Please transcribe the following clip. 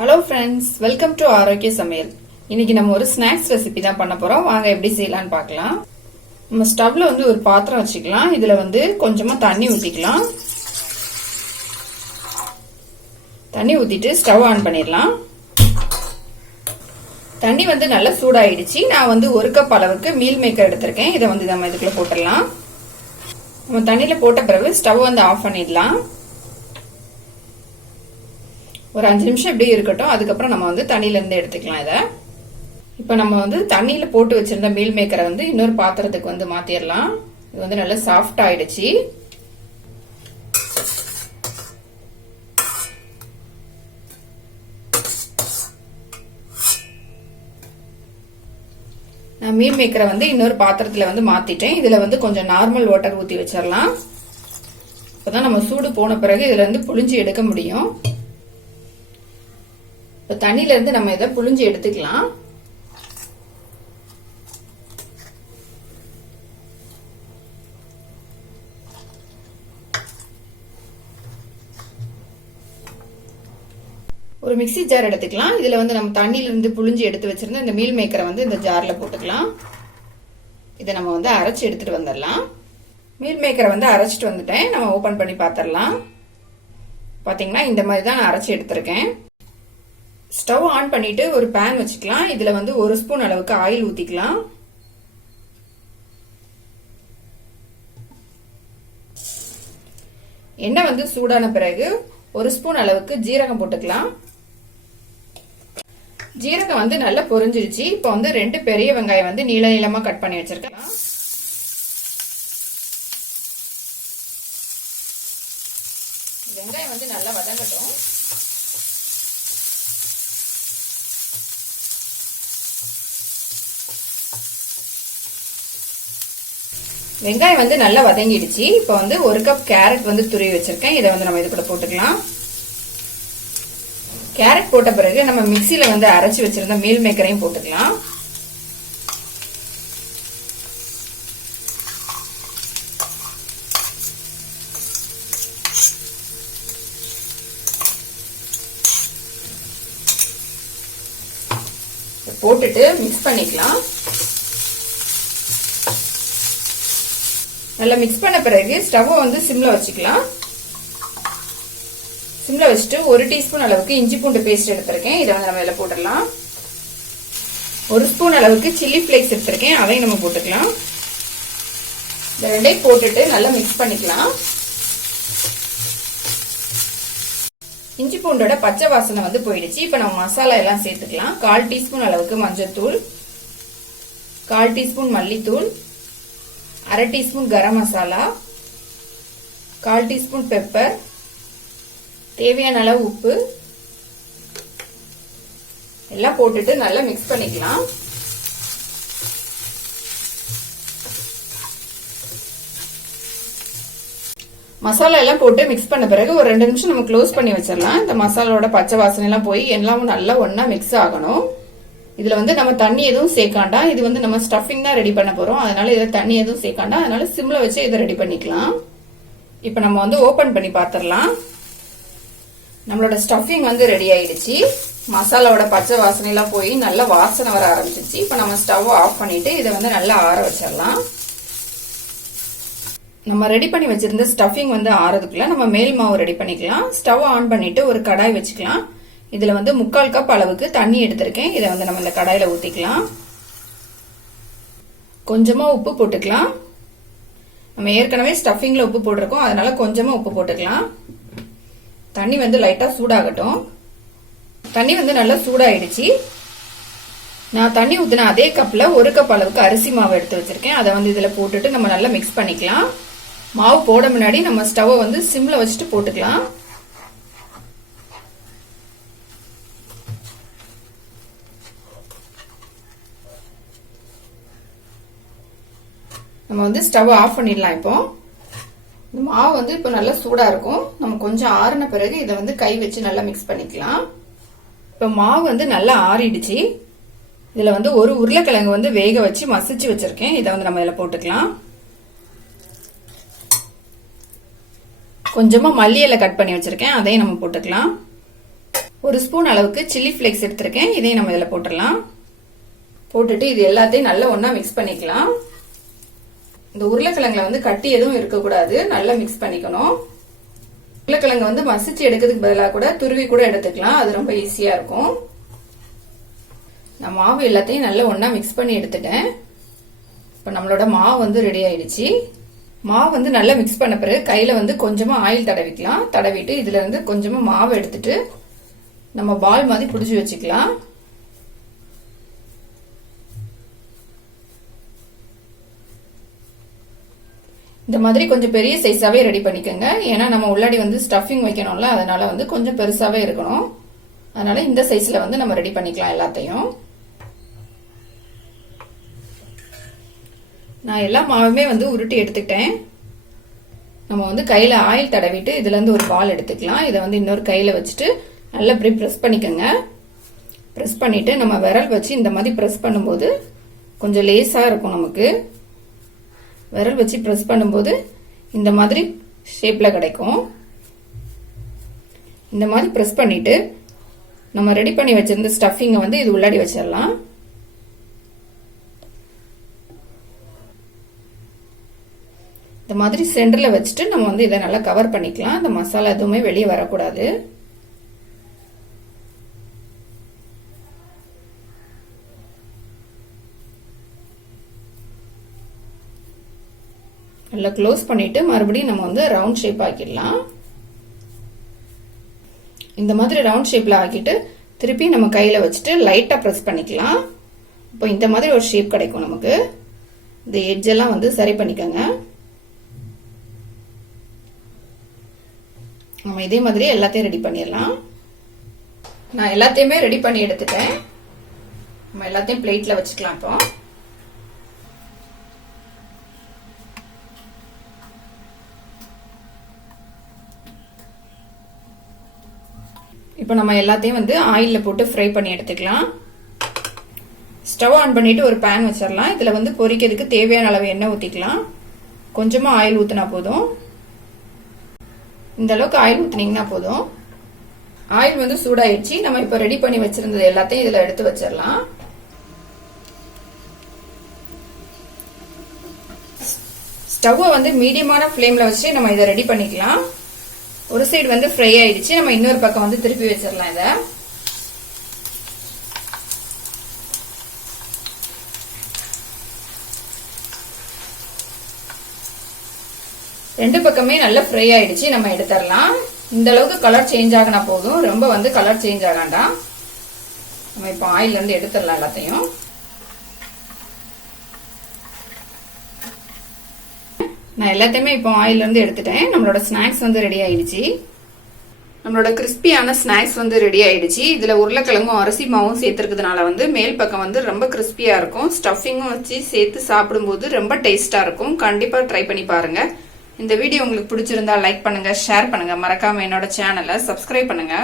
Hello friends, welcome to ஆரோக்கிய சமையல். இன்னைக்கு நம்ம ஒரு ஸ்நாக்ஸ் ரெசிபி தான் பண்ண போறோம். வாங்க எப்படி செய்யலாம்னு பார்க்கலாம். நம்ம ஸ்டவ்ல ஒரு பாத்திரம் வச்சுக்கலாம். இதுல கொஞ்சமா தண்ணி ஊத்திக்கலாம். தண்ணி ஊத்திட்டு ஸ்டவ் ஆன் பண்ணிடலாம். தண்ணி நல்லா சூடாயிடுச்சு. நான் 1 கப் அளவுக்கு மீல் மேக்கர் எடுத்திருக்கேன். இதை நம்ம இதுக்குள்ள போட்டுடலாம். நம்ம தண்ணியில போட்ட பிறகு ஸ்டவ் ஆஃப் பண்ணிடலாம். ஒரு 5 நிமிஷம் இப்படியே இருக்கட்டும். அதுக்கப்புறம் நம்ம தண்ணியில இருந்து எடுத்துக்கலாம். இதை இப்ப நம்ம தண்ணியில போட்டு வச்சிருந்த மீல் மேக்கரை இன்னொரு பாத்திரத்துக்கு மாத்திரலாம். இது நல்லா சாஃப்ட் ஆயிடுச்சு. நான் மீல் மேக்கரை இன்னொரு பாத்திரத்துல மாத்திட்டேன். இதுல கொஞ்சம் நார்மல் வாட்டர் ஊத்தி வச்சிடலாம். இப்பதான் நம்ம சூடு போன பிறகு இதுல புழிஞ்சு எடுக்க முடியும். இப்ப தண்ணியில இருந்து நம்ம இதை புழிஞ்சு எடுத்துக்கலாம். ஒரு மிக்ஸி ஜார் எடுத்துக்கலாம். இதுல நம்ம தண்ணியில இருந்து புழிஞ்சு எடுத்து வச்சிருந்த இந்த மீல் மேக்கரை இந்த ஜார்ல போட்டுக்கலாம். இதை நம்ம அரைச்சு எடுத்துட்டு வந்துடலாம். மீல் மேக்கரை அரைச்சிட்டு வந்துட்டேன். நம்ம ஓபன் பண்ணி பாத்திரலாம். பாத்தீங்கன்னா இந்த மாதிரி தான் நான் அரைச்சு எடுத்திருக்கேன். ஸ்டவ் ஆன் பண்ணிட்டு ஒரு பேன் வச்சுக்கலாம். இதுல 1 ஸ்பூன் அளவுக்கு ஆயில் ஊத்திக்கலாம். எண்ணெய் சூடான பிறகு 1 ஸ்பூன் அளவுக்கு ஜீரகம் போட்டுக்கலாம். ஜீரகம் நல்லா பொரிஞ்சிருச்சு. இப்போ 2 பெரிய வெங்காயம் நீள நீளமா கட் பண்ணி வச்சிருக்கலாம். வெங்காயம் நல்லா வதங்கட்டும். வெங்காயம் நல்லா வதங்கிடுச்சு. இப்போ 1 கப் கேரட் துருவி வச்சிருக்கேன். இதை நம்ம இது கூட போட்டுக்கலாம். கேரட் போட்ட பிறகு நம்ம மிக்சியில அரைச்சு வச்சிருந்த மீல் மேக்கரையும் போட்டுக்கலாம். போட்டுட்டு மிக்ஸ் பண்ணிக்கலாம். நல்லா மிக்ஸ் பண்ண பிறகு ஸ்டவ் சிம்ல வச்சுக்கலாம். சிம்ல வச்சுட்டு 1 டீஸ்பூன் அளவுக்கு இஞ்சி பூண்டு பேஸ்ட் எடுத்திருக்கேன். இதை நம்ம இதுல போட்டுடலாம். 1 ஸ்பூன் அளவுக்கு சில்லி பிளேக்ஸ் எடுத்திருக்கேன். அதையும் நம்ம போட்டுக்கலாம். இந்த ரெண்டையும் போட்டுட்டு நல்லா மிக்ஸ் பண்ணிக்கலாம். இஞ்சி பூண்டோட பச்சை வாசனை போயிடுச்சு. இப்ப நம்ம மசாலா எல்லாம் சேர்த்துக்கலாம். 1/4 டீஸ்பூன் அளவுக்கு மஞ்சள்தூள், 1/4 டீஸ்பூன் மல்லித்தூள், 1/2 teaspoon garam masala, 1/4 teaspoon pepper, தேவையான அளவு உப்பு எல்லாம் போட்டுட்டு நல்லா மிக்ஸ் பண்ணிக்கலாம். மசாலா எல்லாம் போட்டு மிக்ஸ் பண்ண பிறகு ஒரு 2 நிமிஷம் நம்ம க்ளோஸ் பண்ணி வச்சிடலாம். இந்த மசாலாவோட பச்சை வாசனை எல்லாம் போய் எல்லாம் நல்லா ஒன்னா மிக்ஸ் ஆகணும். இதுல நம்ம தண்ணி எதுவும் சேர்க்காண்டா. இது நம்ம ஸ்டஃபிங் தான் ரெடி பண்ண போறோம். அதனால இதுல தண்ணி எதுவும் சேர்க்காண்டா. அதனால சிம்ல வச்சு இதை ரெடி பண்ணிக்கலாம். இப்ப நம்ம ஓபன் பண்ணி பாத்திரலாம். நம்மளோட ஸ்டஃபிங் ரெடி ஆயிடுச்சு. மசாலாவோட பச்சை வாசனை எல்லாம் போய் நல்லா வாசனை வர ஆரம்பிச்சிருச்சு. இப்ப நம்ம ஸ்டவ் ஆஃப் பண்ணிட்டு இதை நல்லா ஆற வச்சிடலாம். நம்ம ரெடி பண்ணி வச்சிருந்த ஸ்டஃபிங் ஆறதுக்குள்ள நம்ம மேல் மாவு ரெடி பண்ணிக்கலாம். ஸ்டவ் ஆன் பண்ணிட்டு ஒரு கடாய் வச்சுக்கலாம். இதுல 3/4 கப் அளவுக்கு தண்ணி எடுத்திருக்கேன். இதை நம்ம இந்த கடாயில ஊத்திக்கலாம். கொஞ்சமா உப்பு போட்டுக்கலாம். நம்ம ஏற்கனவே ஸ்டஃபிங்ல உப்பு போட்டிருக்கோம். அதனால கொஞ்சமா உப்பு போட்டுக்கலாம். தண்ணி லைட்டா சூடாகட்டும். தண்ணி நல்லா சூடாயிடுச்சு. நான் தண்ணி ஊத்தின அதே கப்ல 1 கப் அளவுக்கு அரிசி மாவு எடுத்து வச்சிருக்கேன். அதை இதுல போட்டுட்டு நம்ம நல்லா மிக்ஸ் பண்ணிக்கலாம். மாவு போட முன்னாடி நம்ம ஸ்டவ் சிம்ல வச்சுட்டு போட்டுக்கலாம். நம்ம ஸ்டவ் ஆஃப் பண்ணிடலாம். இப்போ இந்த மாவு இப்போ நல்லா சூடா இருக்கும். நம்ம கொஞ்சம் ஆறின பிறகு இதை கை வச்சு நல்லா மிக்ஸ் பண்ணிக்கலாம். இப்போ மாவு நல்லா ஆறிடுச்சு. இதுல ஒரு உருளைக்கிழங்கு வேக வச்சு மசிச்சு வச்சிருக்கேன். இதை நம்ம இதுல போட்டுக்கலாம். கொஞ்சமா மல்லி இலை கட் பண்ணி வச்சிருக்கேன். அதையும் நம்ம போட்டுக்கலாம். 1 ஸ்பூன் அளவுக்கு சில்லி ஃபிளேக்ஸ் எடுத்திருக்கேன். இதையும் நம்ம இதில் போட்டுடலாம். போட்டுட்டு இது எல்லாத்தையும் நல்லா ஒண்ணா மிக்ஸ் பண்ணிக்கலாம். இந்த உருளைக்கிழங்குல வந்து கட்டி எதுவும் இருக்கக்கூடாது, நல்லா மிக்ஸ் பண்ணிக்கணும். உருளைக்கிழங்கு வந்து மசிச்சு எடுக்கிறதுக்கு பதிலாக கூட துருவி கூட எடுத்துக்கலாம், அது ரொம்ப ஈஸியா இருக்கும். நான் மாவு எல்லாத்தையும் நல்லா ஒண்ணா மிக்ஸ் பண்ணி எடுத்துட்டேன். இப்போ நம்மளோட மாவு வந்து ரெடி ஆயிடுச்சு. மாவு வந்து நல்லா மிக்ஸ் பண்ண பிறகு கையில வந்து கொஞ்சமா ஆயில் தடவிக்கலாம். தடவிட்டு இதுல இருந்து கொஞ்சமா மாவு எடுத்துட்டு நம்ம பால் மாதிரி பிடிச்சி வச்சுக்கலாம். இந்த மாதிரி கொஞ்சம் பெரிய சைஸாவே ரெடி பண்ணிக்கோங்க. ஏன்னா நம்ம உள்ளாடி வந்து ஸ்டஃபிங் வைக்கணும்ல, அதனால வந்து கொஞ்சம் பெருசாவே இருக்கணும். அதனால இந்த சைஸ்ல வந்து நம்ம ரெடி பண்ணிக்கலாம் எல்லாத்தையும். நான் எல்லா மாவுமே வந்து உருட்டி எடுத்துக்கிட்டேன். நம்ம வந்து கையில ஆயில் தடவிட்டு இதுல இருந்து ஒரு பால் எடுத்துக்கலாம். இதை வந்து இன்னொரு கையில வச்சுட்டு நல்லா இப்படி பிரஸ் பண்ணிக்கோங்க. பிரஸ் பண்ணிட்டு நம்ம விரல் வச்சு இந்த மாதிரி பிரஸ் பண்ணும்போது கொஞ்சம் லேசா இருக்கும். நமக்கு விரல் வச்சு பிரஸ் பண்ணும்போது இந்த மாதிரி ஷேப்ல கிடைக்கும். இந்த மாதிரி பிரஸ் பண்ணிட்டு நம்ம ரெடி பண்ணி வச்சிருந்த ஸ்டஃபிங்கை வந்து இது உள்ளாடி வச்சிடலாம். இந்த மாதிரி சென்டர்ல வச்சுட்டு நம்ம வந்து இதை நல்லா கவர் பண்ணிக்கலாம். இந்த மசாலா எதுவுமே வெளியே வரக்கூடாது. நல்லா க்ளோஸ் பண்ணிட்டு மறுபடியும் நம்ம வந்து ரவுண்ட் ஷேப் ஆக்கிடலாம். இந்த மாதிரி ரவுண்ட் ஷேப்ல ஆக்கிட்டு திருப்பி நம்ம கையில வச்சுட்டு லைட்டா பிரஸ் பண்ணிக்கலாம். இப்போ இந்த மாதிரி ஒரு ஷேப் கிடைக்கும் நமக்கு. இந்த எட்ஜ் எல்லாம் வந்து சரி பண்ணிக்கோங்க. நம்ம இதே மாதிரி எல்லாத்தையும் ரெடி பண்ணிடலாம். நான் எல்லாத்தையுமே ரெடி பண்ணி எடுத்துட்டேன். நம்ம எல்லாத்தையும் பிளேட்ல வச்சுக்கலாம். இப்போ நம்ம எல்லாத்தையும் வந்து ஆயில்ல போட்டு ஃப்ரை பண்ணி எடுத்துக்கலாம். ஸ்டவ் ஆன் பண்ணிட்டு ஒரு பேன் வச்சிடலாம். இதுல வந்து பொரிக்கிறதுக்கு தேவையான அளவு எண்ணெய் ஊத்திக்கலாம். கொஞ்சமா ஆயில் ஊத்தினா போதும். இந்த அளவுக்கு ஆயில் ஊத்தினீங்கன்னா போதும். ஆயில் வந்து சூடாயிடுச்சு. நம்ம இப்ப ரெடி பண்ணி வச்சிருந்தது எல்லாத்தையும் இதுல எடுத்து வச்சிடலாம். ஸ்டவ்வை வந்து மீடியமான ஃப்ளேம்ல வச்சு நம்ம இதை ரெடி பண்ணிக்கலாம். ஒரு சைடு வந்து ஃப்ரை ஆயிடுச்சு. நம்ம இன்னொரு பக்கம் வந்து திருப்பி வச்சிடலாம். இதை ரெண்டு பக்கமே நல்லா ஃப்ரை ஆயிடுச்சு. நம்ம எடுத்துடலாம். இந்த அளவுக்கு கலர் சேஞ்ச் ஆகினா போதும், ரொம்ப வந்து கலர் சேஞ்ச் ஆகாண்டாம். நம்ம இப்போ ஆயில்ல இருந்து எடுத்துடலாம் எல்லாத்தையும். நான் எல்லாத்தையுமே இப்போ ஆயில்ல இருந்து எடுத்துட்டேன். நம்மளோட ஸ்நாக்ஸ் வந்து ரெடி ஆயிடுச்சு. நம்மளோட கிறிஸ்பியான ஸ்நாக்ஸ் வந்து ரெடி ஆயிடுச்சு. இதுல உருளைக்கிழங்கும் அரிசி மாவும் சேர்த்துருக்கிறதுனால வந்து மேல் பக்கம் வந்து ரொம்ப கிறிஸ்பியா இருக்கும். ஸ்டஃபிங்கும் வச்சு சேர்த்து சாப்பிடும்போது ரொம்ப டேஸ்டா இருக்கும். கண்டிப்பா ட்ரை பண்ணி பாருங்க. இந்த வீடியோ உங்களுக்கு பிடிச்சிருந்தா லைக் பண்ணுங்க, ஷேர் பண்ணுங்க. மறக்காம என்னோட சேனலை சப்ஸ்கிரைப் பண்ணுங்க.